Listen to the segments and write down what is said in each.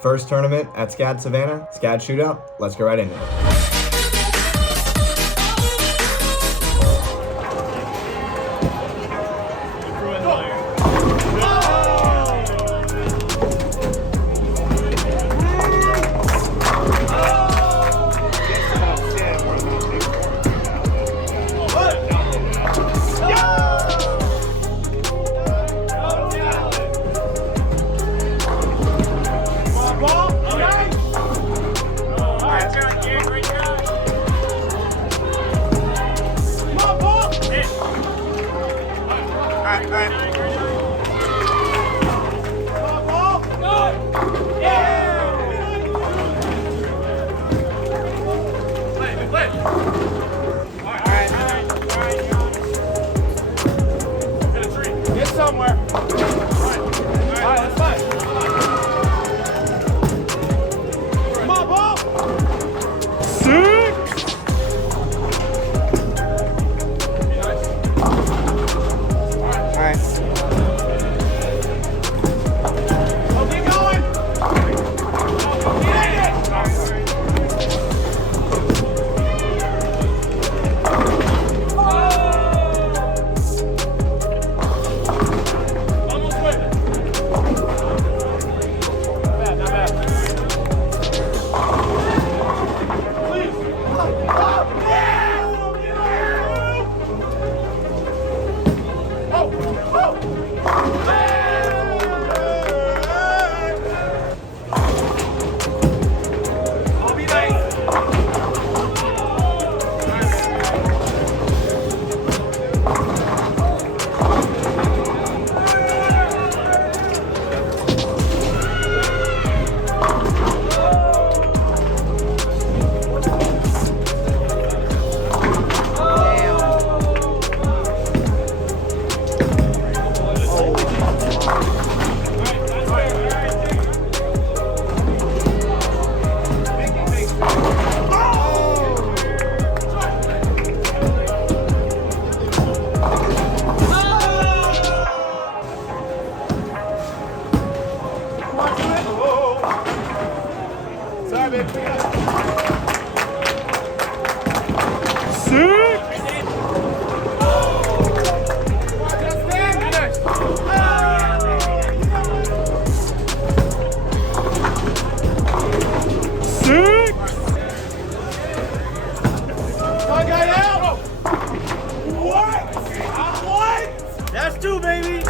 First tournament at SCAD Savannah, SCAD Shootout. Let's go right into it. Somewhere. All right, that's fine. Come on, ball. 6. All right. Oh, keep going. That's 2, baby.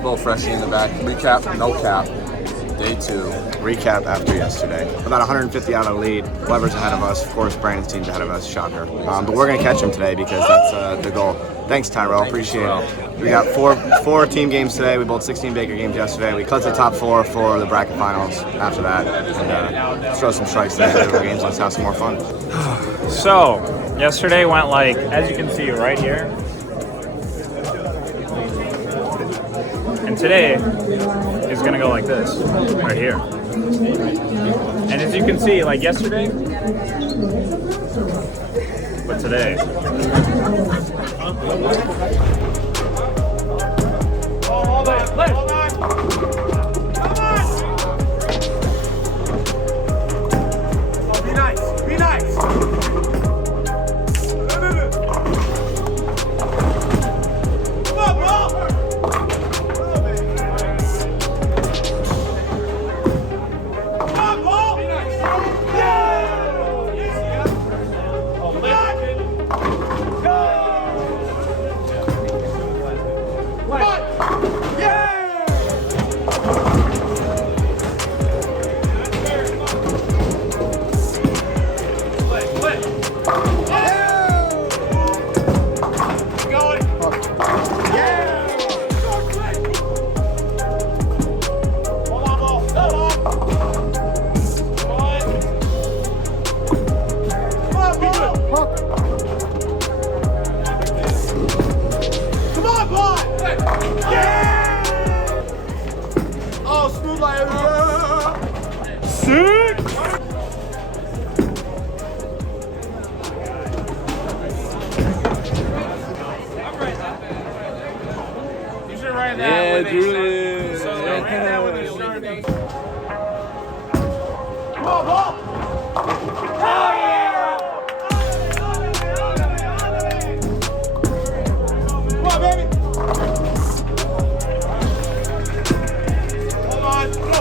Little freshie in the back. Recap, no cap. Day 2. Recap after yesterday. About 150 out of the lead. Weber's ahead of us. Of course, Brandon's team's ahead of us. Shocker. But we're going to catch him today because that's the goal. Thanks, Tyrell. Appreciate it. We got four team games today. We bowled 16 Baker games yesterday. We cut the top 4 for the bracket finals after that. And let's throw some strikes in the games. Let's have some more fun. So, yesterday went like, as you can see right here. And today is gonna go like this, right here. And as you can see, like yesterday, but today. Hold on. Hold on. Come on. Oh, be nice. Be nice. Come on, bro. Come on, ball. Be nice. Yeah. Oh, left. Go. Come on. Yeah. Yeah, Julian. Come on, ball. Hell yeah! Come on, baby. Hold on. Go.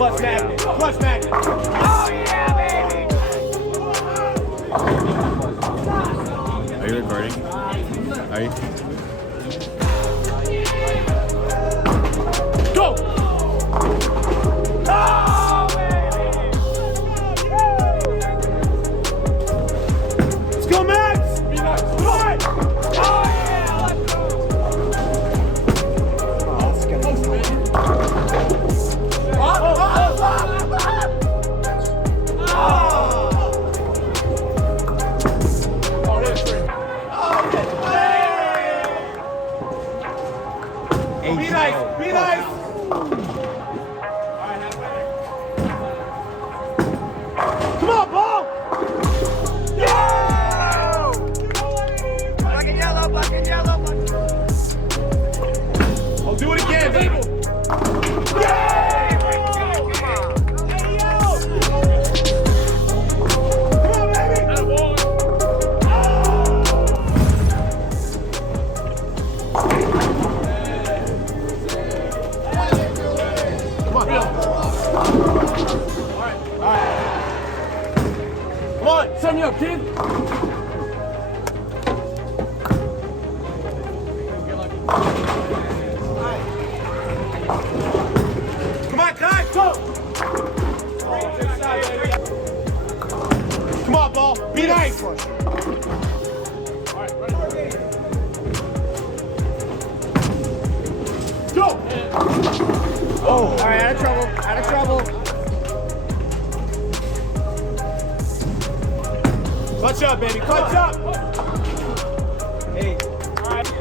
Clutch magnet. Clutch magnet. Oh, yeah, baby. Are you recording? Are you? Go. Oh, baby. Let's go, Max. Be nice. Come on. Oh, yeah. Let's go. Oh, let's get All right, out of trouble. Out of trouble. Clutch up, baby. Clutch up. Hey. All right.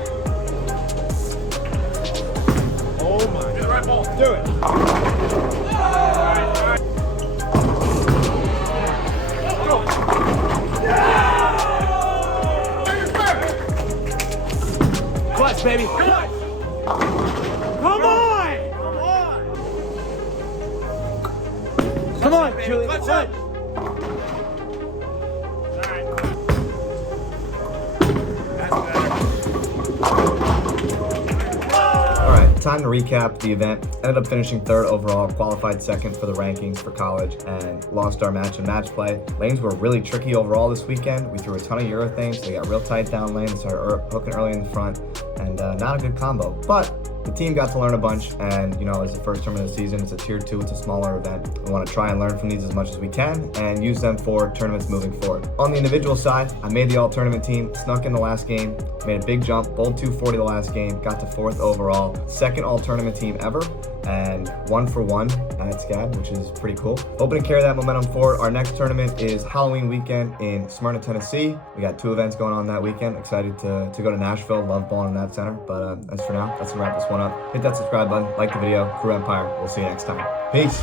Oh my. Do the right ball. Do it. All right. All right. Go. Clutch, baby. Clutch. Come on. Come on, Julie. Clutch up. Time to recap the event. Ended up finishing third overall, qualified second for the rankings for college, and lost our match in match play. Lanes were really tricky overall this weekend. We threw a ton of urethanes, so they got real tight down lane, started hooking early in the front, and not a good combo. But the team got to learn a bunch, and as the first tournament of the season, it's a tier 2, it's a smaller event. We want to try and learn from these as much as we can and use them for tournaments moving forward. On the individual side, I made the all-tournament team, snuck in the last game, made a big jump, bowled 240 the last game, got to 4th overall, second all-tournament team ever, and 1 for 1 at SCAD, which is pretty cool. Hoping to carry that momentum forward. Our next tournament is Halloween weekend in Smyrna, Tennessee. We got 2 events going on that weekend. Excited to go to Nashville. Love Bohn in that center. But as for now, let's wrap this one up. Hit that subscribe button, like the video. Crew Empire. We'll see you next time. Peace.